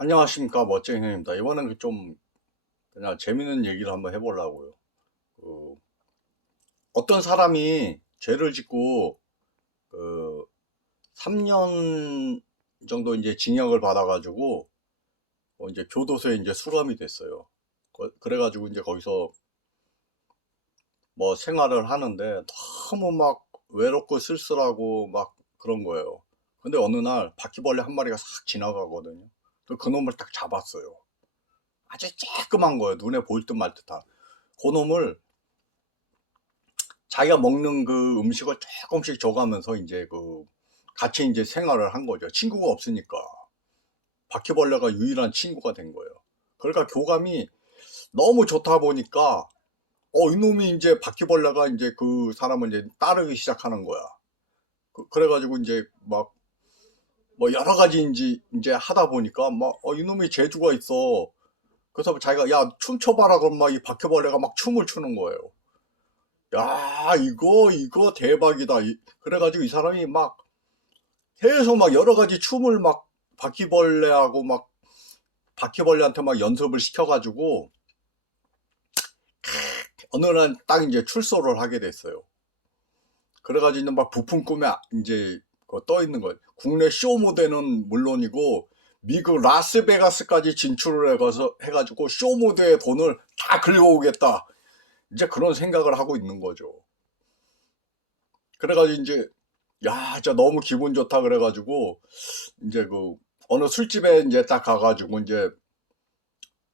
안녕하십니까 멋쟁이 형입니다. 이번엔 좀 그냥 재밌는 얘기를 한번 해보려고요. 그 어떤 사람이 죄를 짓고 그 3년 정도 이제 징역을 받아가지고 어, 이제 교도소에 이제 수감이 됐어요. 거- 그래가지고 이제 거기서 뭐 생활을 하는데 너무 막 외롭고 쓸쓸하고 막 그런 거예요. 근데 어느 날 바퀴벌레 한 마리가 싹 지나가거든요. 그 놈을 딱 잡았어요. 아주 쬐끄만 거예요. 눈에 보일 듯 말 듯한. 그 놈을 자기가 먹는 그 음식을 조금씩 줘가면서 이제 그 같이 이제 생활을 한 거죠. 친구가 없으니까. 바퀴벌레가 유일한 친구가 된 거예요. 그러니까 교감이 너무 좋다 보니까 어, 이놈이 이제 바퀴벌레가 이제 그 사람을 이제 따르기 시작하는 거야. 그, 래가지고 이제 막, 뭐 여러 가지 이제, 이제 하다 보니까 막, 어, 이놈이 재주가 있어. 그래서 자기가, 야, 춤춰봐라. 그럼 막 이 바퀴벌레가 막 춤을 추는 거예요. 야, 이거, 이거 대박이다. 이- 그래가지고 이 사람이 막 계속 막 여러 가지 춤을 막 바퀴벌레하고 막 바퀴벌레한테 막 연습을 시켜가지고 어느 날 딱 이제 출소를 하게 됐어요. 그래가지고 막 부품 꿈에 이제 그 떠 있는 거예요. 국내 쇼 무대는 물론이고 미국 라스베가스까지 진출을 해가서 해가지고 쇼 무대의 돈을 다 긁어오겠다. 이제 그런 생각을 하고 있는 거죠. 그래가지고 이제 야, 진짜 너무 기분 좋다 그래가지고 이제 그 어느 술집에 이제 딱 가가지고 이제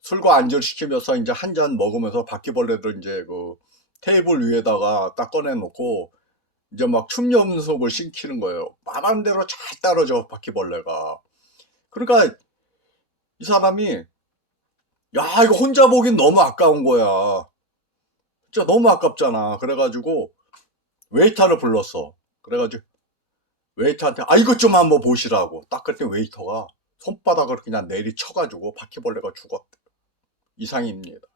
술과 안주를 시키면서 이제 한 잔 먹으면서 바퀴벌레들 이제 그 테이블 위에다가 딱 꺼내놓고 이제 막 춤 연습을 시키는 거예요. 말하는 대로 잘 따라줘 바퀴벌레가. 그러니까 이 사람이 야 이거 혼자 보긴 너무 아까운 거야. 진짜 너무 아깝잖아. 그래가지고 웨이터를 불렀어. 그래가지고 웨이터한테 아 이것 좀 한번 보시라고. 딱 그랬더니 웨이터가 손바닥을 그냥 내리쳐가지고 바퀴벌레가 죽었대. 이상입니다.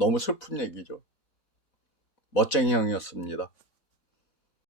너무 슬픈 얘기죠. 멋쟁이 형이었습니다.